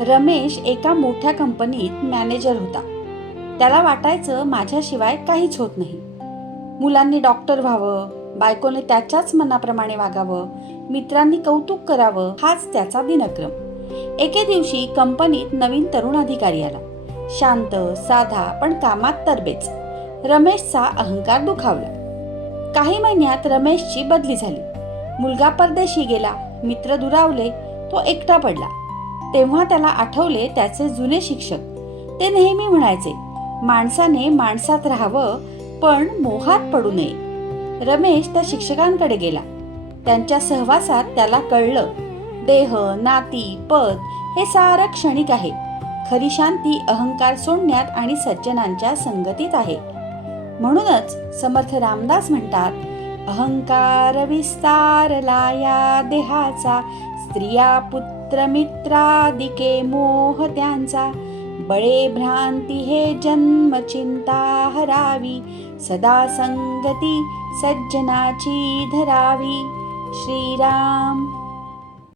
रमेश एका मोठ्या कंपनीत मॅनेजर होता. त्याला वाटायचं माझ्याशिवाय काहीच होत नाही. मुलांनी डॉक्टर व्हावं, बायकोने त्याच्याच मनाप्रमाणे वागावं, मित्रांनी कौतुक करावं, हाच त्याचा दिनक्रम. एके दिवशी कंपनीत नवीन तरुण अधिकारी आला. शांत, साधा, पण कामात तरबेज. रमेशचा अहंकार दुखावला. काही महिन्यात रमेशची बदली झाली. मुलगा परदेशी गेला, मित्र दुरावले, तो एकटा पडला. तेव्हा त्याला आठवले त्याचे जुने शिक्षक. ते नेहमी म्हणायचे, माणसाने माणसात राहावं, पण मोहात पडू नये. रमेश त्या शिक्षकांकडे गेला. त्यांच्या सहवासात त्याला कळलं, देह, नाती, पद हे सारं क्षणिक आहे. खरी शांती अहंकार सोडण्यात आणि सज्जनांच्या संगतीत आहे. म्हणूनच समर्थ रामदास म्हणतात, अहंकार विस्तारला या देहाचा, स्त्रिया पुत्र मित्रादिके मोह त्यांचा. बळे भ्रांती हे जन्म चिंता हरावी, सदा संगती सज्जनाची धरावी. श्रीराम.